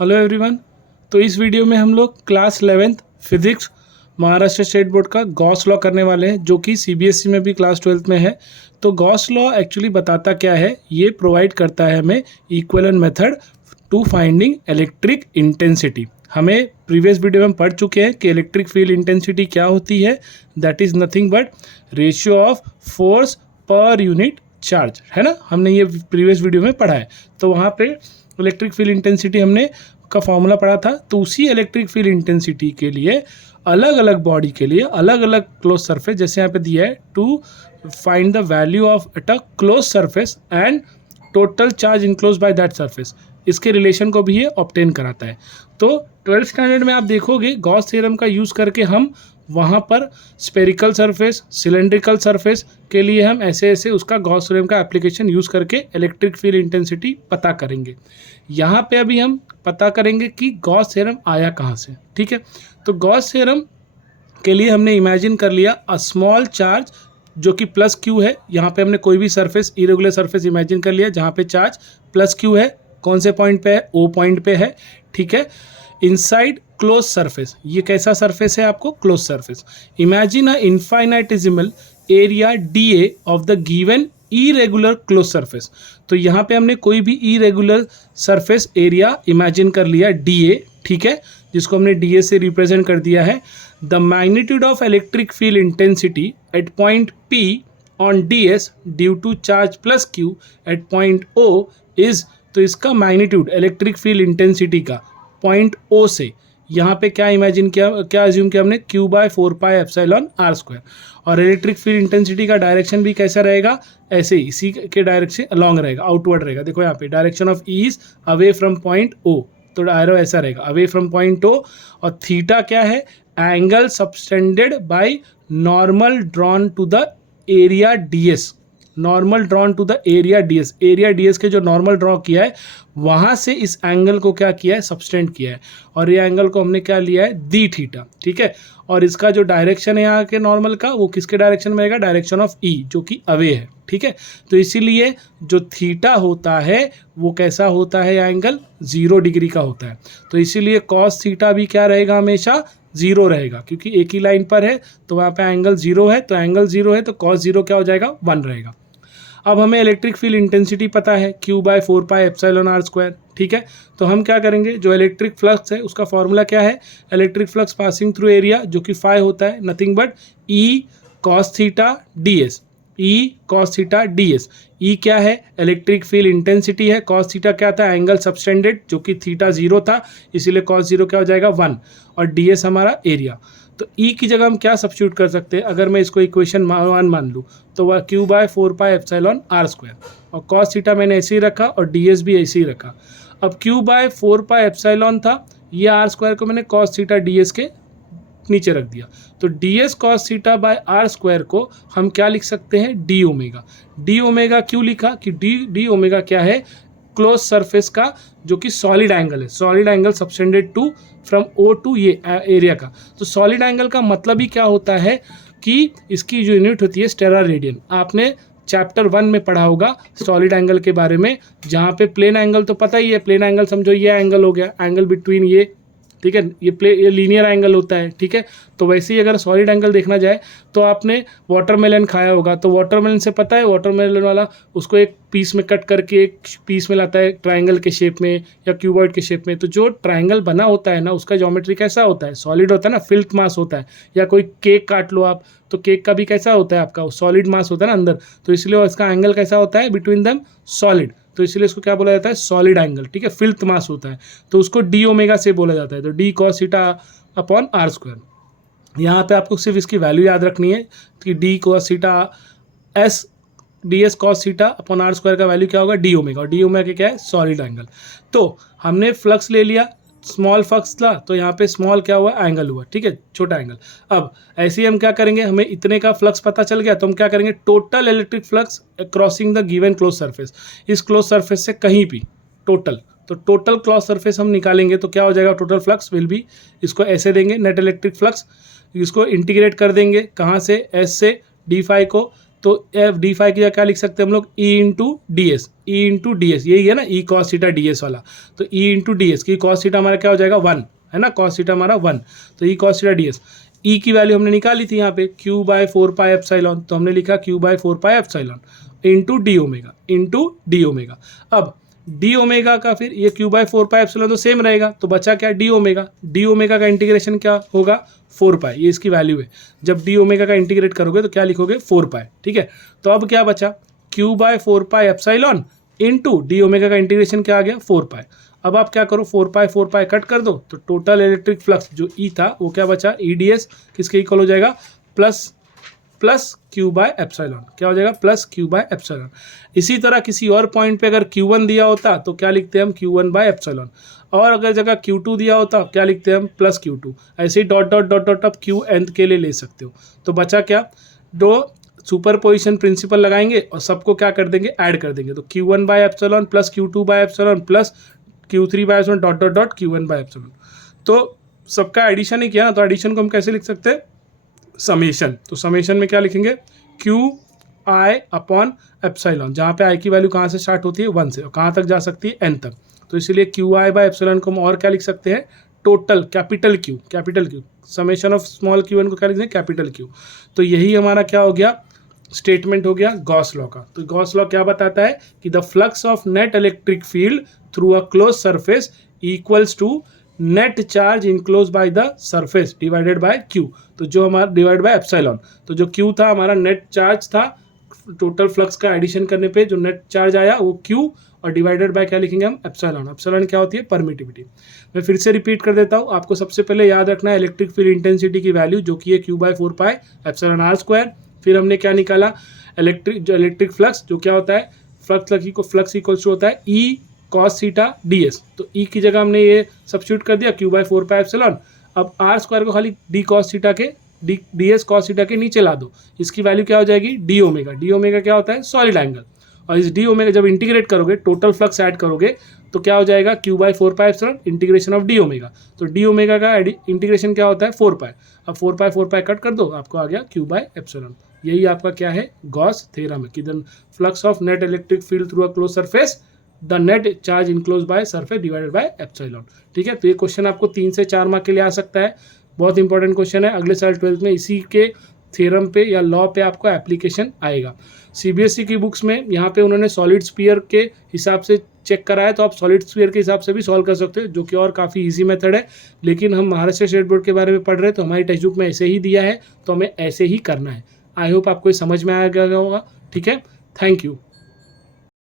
Hello everyone. तो इस video में हम लोग class 11th physics Maharashtra state board का गॉस लॉ करने वाले हैं, जो कि सीबीएसई में भी क्लास 12th में है। तो गॉस लॉ एक्चुअली बताता क्या है, ये प्रोवाइड करता है हमें equivalent method to finding electric intensity. हमें प्रीवियस वीडियो में पढ़ चुके हैं कि इलेक्ट्रिक फील्ड इंटेंसिटी क्या होती है। That is nothing but ratio of force per unit charge, है ना। हमने ये प्रीवियस वीडियो में पढ़ा है। तो वहाँ पे इलेक्ट्रिक फील्ड इंटेंसिटी हमने का फॉर्मूला पढ़ा था। तो उसी इलेक्ट्रिक फील्ड इंटेंसिटी के लिए अलग अलग बॉडी के लिए अलग अलग क्लोज सरफेस, जैसे यहाँ पे दिया है, to find the value of at a close surface and total charge enclose by that surface, इसके रिलेशन को भी ये ऑब्टेन कराता है। तो 12th स्टैंडर्ड में आप देखोगे गॉस थ्योरम का यूज़ करके हम वहाँ पर स्पेरिकल सरफेस, सिलेंड्रिकल सरफेस के लिए हम ऐसे ऐसे उसका गॉस थ्योरम का एप्लीकेशन यूज़ करके इलेक्ट्रिक फील्ड इंटेंसिटी पता करेंगे। यहाँ पे अभी हम पता करेंगे कि गॉस थ्योरम आया कहाँ से। ठीक है, तो गॉस थ्योरम के लिए हमने इमेजिन कर लिया अ स्मॉल चार्ज जो कि प्लस क्यू है। यहाँ पे हमने कोई भी सरफेस, इरेगुलर सरफेस इमेजिन कर लिया जहाँ पे चार्ज प्लस क्यू है। कौन से पॉइंट पे है? ओ पॉइंट पे है। ठीक है, इनसाइड क्लोज सरफेस, ये कैसा सरफेस है आपको? Close surface. Imagine a infinitesimal area D A of the given irregular close surface. तो यहाँ पे हमने कोई भी इरेगुलर सरफेस एरिया इमेजिन कर लिया डी ए, ठीक है, जिसको हमने डी ए से रिप्रेजेंट कर दिया है। The magnitude of electric field intensity at point P on D S due to charge plus Q at point O is, तो इसका मैग्नीट्यूड इलेक्ट्रिक फील्ड इंटेंसिटी का पॉइंट ओ से यहाँ पे क्या इमेजिन किया, क्या अज्यूम किया हमने? Q by 4πε/r²। और इलेक्ट्रिक फील्ड इंटेंसिटी का डायरेक्शन भी कैसा रहेगा? ऐसे ही, इसी के डायरेक्शन अलॉन्ग रहेगा, आउटवर्ड रहेगा। देखो यहाँ पे direction of E is away from point O, तो एरो ऐसा रहेगा, अवे फ्रॉम पॉइंट ओ। और थीटा क्या है? Angle subtended by normal drawn to the area D S, normal drawn to the area D S, area D S के जो normal draw किया है वहाँ से इस एंगल को क्या किया है? सबस्टेंड किया है। और ये एंगल को हमने क्या लिया है? दी थीटा। ठीक है, और इसका जो डायरेक्शन है यहाँ के नॉर्मल का, वो किसके डायरेक्शन में आएगा? डायरेक्शन ऑफ ई, जो कि अवे है। ठीक है, तो इसीलिए जो थीटा होता है वो कैसा होता है? एंगल 0 डिग्री का होता है। तो इसीलिए कॉस थीटा भी क्या रहेगा? हमेशा 0 रहेगा, क्योंकि एक ही लाइन पर है तो वहाँ पे एंगल 0 है। तो एंगल 0 है तो कॉस 0 क्या हो जाएगा? 1 रहेगा। अब हमें इलेक्ट्रिक फील्ड इंटेंसिटी पता है Q बाय 4πε/r²। ठीक है, तो हम क्या करेंगे? जो इलेक्ट्रिक फ्लक्स है उसका फॉर्मूला क्या है? Electric flux passing through area, जो कि फाई होता है, nothing but E cos theta D S, E cos theta D S. E क्या है? इलेक्ट्रिक फील्ड इंटेंसिटी है। cos थीटा क्या था? एंगल सबटेंडेड, जो कि थीटा 0 था, इसीलिए cos 0 क्या हो जाएगा? 1। और डी एस हमारा एरिया। तो E की जगह हम क्या सब्स्टिट्यूट कर सकते हैं? अगर मैं इसको इक्वेशन 1 मान लूँ तो वह Q बाय 4πε/r²। और cos थीटा मैंने ऐसे ही रखा और डी एस भी ऐसे ही रखा। अब Q बाय 4πε था, ये r² को मैंने cos थीटा डी एस के नीचे रख दिया। तो D S cos theta by r² को हम क्या लिख सकते हैं? D omega. डी ओमेगा क्यों लिखा? कि डी ओमेगा क्या है? क्लोज सरफेस का जो कि सॉलिड एंगल है, solid angle subtended to from O to ये एरिया का। तो सॉलिड एंगल का मतलब ही क्या होता है कि इसकी जो यूनिट होती है स्टेलर रेडियन। आपने चैप्टर 1 में पढ़ा होगा सॉलिड एंगल के बारे में, जहाँ पे प्लेन एंगल तो पता ही है, प्लेन एंगल समझो ये एंगल हो गया, एंगल बिटवीन ये, ठीक है, ये लीनियर एंगल होता है। ठीक है, तो वैसे ही अगर सॉलिड एंगल देखना जाए तो आपने वाटरमेलन खाया होगा, तो वाटरमेलन से पता है, वाटरमेलन वाला उसको एक पीस में कट करके एक पीस में लाता है ट्रायंगल के शेप में या क्यूबॉइड के शेप में। तो जो ट्रायंगल बना होता है ना, उसका ज्योमेट्री कैसा होता है? सॉलिड होता है ना, फिल्थ मास होता है। या कोई केक काट लो आप, तो केक का भी कैसा होता है आपका? सॉलिड मास होता है ना अंदर, तो इसलिए इसका एंगल कैसा होता है? बिटवीन दम सॉलिड, तो इसलिए इसको क्या बोला जाता है? Solid angle. ठीक है, फिल्थ मास होता है, तो उसको डी ओमेगा से बोला जाता है। तो D cos theta upon r²। यहाँ पे आपको सिर्फ इसकी वैल्यू याद रखनी है कि D cos theta S, D S cos theta upon r² का वैल्यू क्या होगा? D omega. और डी ओमेगा क्या है? Solid angle. तो हमने फ्लक्स ले लिया, स्मॉल फ्लक्स था, तो यहाँ पे स्मॉल क्या हुआ? एंगल हुआ। ठीक है, छोटा एंगल। अब ऐसे ही हम क्या करेंगे? हमें इतने का फ्लक्स पता चल गया, तो हम क्या करेंगे? Total electric flux crossing the given close surface, इस क्लोज सरफेस से कहीं भी टोटल, तो टोटल क्लोज सरफेस हम निकालेंगे तो क्या हो जाएगा? टोटल फ्लक्स विल बी, इसको ऐसे देंगे नेट इलेक्ट्रिक फ्लक्स, इसको इंटीग्रेट कर देंगे कहाँ से? S से डी फाई को, तो d5 की जगह क्या लिख सकते हैं हम लोग, e इंटू डी एस, यही है ना e cos थीटा ds वाला। तो e इंटू डी एस की cos थीटा हमारा क्या हो जाएगा 1 है ना, cos थीटा हमारा 1, तो e cos theta ds। e की वैल्यू हमने निकाली थी यहाँ पे q/4πε, तो हमने लिखा q/4πε इंटू डी ओमेगा। अब डी ओमेगा का फिर ये q/4πε तो सेम रहेगा, तो बचा क्या डी ओमेगा का इंटीग्रेशन क्या होगा 4π, ये इसकी वैल्यू है। जब डी ओमेगा का इंटीग्रेट करोगे तो क्या लिखोगे 4π, ठीक है। तो अब क्या बचा q/4πε इंटू डी ओमेगा का इंटीग्रेशन क्या आ गया 4π। अब आप क्या करो 4π कट कर दो, तो टोटल इलेक्ट्रिक फ्लक्स जो ई था वो क्या बचा ईडीएस किसके इक्वल हो जाएगा प्लस q/ε, क्या हो जाएगा प्लस q/ε। इसी तरह किसी और पॉइंट पे अगर q1 दिया होता तो क्या लिखते हैं हम q1/ε, और अगर जगह q2 दिया होता क्या लिखते हैं हम प्लस q2। ऐसे ही डॉट डॉट डॉट डॉट आप q nth के लिए ले सकते हो। तो बचा क्या, दो सुपरपोजिशन प्रिंसिपल लगाएंगे और सबको क्या कर देंगे ऐड कर देंगे, तो q1/ε plus q2/ε plus q3/ε dot dot dot q1/ε। तो सबका एडिशन ही किया ना, तो एडिशन को हम कैसे लिख सकते हैं समेशन। तो समेशन में क्या लिखेंगे qi/ε, जहाँ पे i की वैल्यू कहाँ से स्टार्ट होती है 1 से, और कहाँ तक जा सकती है n तक। तो इसलिए qi/ε को हम और क्या लिख सकते हैं total capital Q, summation of small q1 को क्या लिखते हैं कैपिटल Q। तो यही हमारा क्या हो गया स्टेटमेंट हो गया गॉस लॉ का। तो गॉस लॉ क्या बताता है कि the flux of net electric field through a close surface equals to net charge enclose by the surface divided by Q। तो जो हमारा डिवाइड बाय एप्सिलॉन, तो जो Q था हमारा नेट चार्ज था, टोटल फ्लक्स का एडिशन करने पे जो नेट चार्ज आया वो Q, और डिवाइडेड बाय क्या लिखेंगे हम एप्सिलॉन क्या होती है परमिटिविटी। मैं फिर से रिपीट कर देता हूँ, आपको सबसे पहले याद रखना है इलेक्ट्रिक फील्ड इंटेंसिटी की वैल्यू जो कि है q/4πε/r²। फिर हमने क्या निकाला इलेक्ट्रिक फ्लक्स जो क्या होता है फ्लक्स इक्वल्स टू होता है E cos थीटा ds। तो E की जगह हमने ये सब्स्टिट्यूट कर दिया q/4πε। अब r² को खाली d cos थीटा के ds cos थीटा के नीचे ला दो, इसकी वैल्यू क्या हो जाएगी डी ओमेगा क्या होता है सॉलिड एंगल। और इस डी ओमेगा जब इंटीग्रेट करोगे टोटल फ्लक्स ऐड करोगे तो क्या हो जाएगा q/4πε integration of D omega. तो डी ओमेगा का इंटीग्रेशन क्या होता है 4π। अब 4π कट कर दो, आपको आ गया q/ε। यही आपका क्या है गॉस थ्योरम है कि the flux of net electric field through a close surface the net charge enclose by surface divided by epsilon. ठीक है, तो ये क्वेश्चन आपको 3 से 4 मार्क के लिए आ सकता है, बहुत इंपॉर्टेंट क्वेश्चन है। अगले साल 12th में इसी के थ्योरम पे या लॉ पे आपको एप्लीकेशन आएगा। सीबीएसई की बुक्स में यहाँ पे उन्होंने सॉलिड स्फीयर के हिसाब से चेक कराया, तो आप सॉलिड स्फीयर के हिसाब से भी सॉल्व कर सकते हो, जो कि और काफ़ी इजी मेथड है। लेकिन हम महाराष्ट्र स्टेट बोर्ड के बारे में पढ़ रहे हैं तो हमारी टेक्स्ट बुक में ऐसे ही दिया है, तो हमें ऐसे ही करना है। आई होप आपको समझ में आ गया होगा। ठीक है, थैंक यू।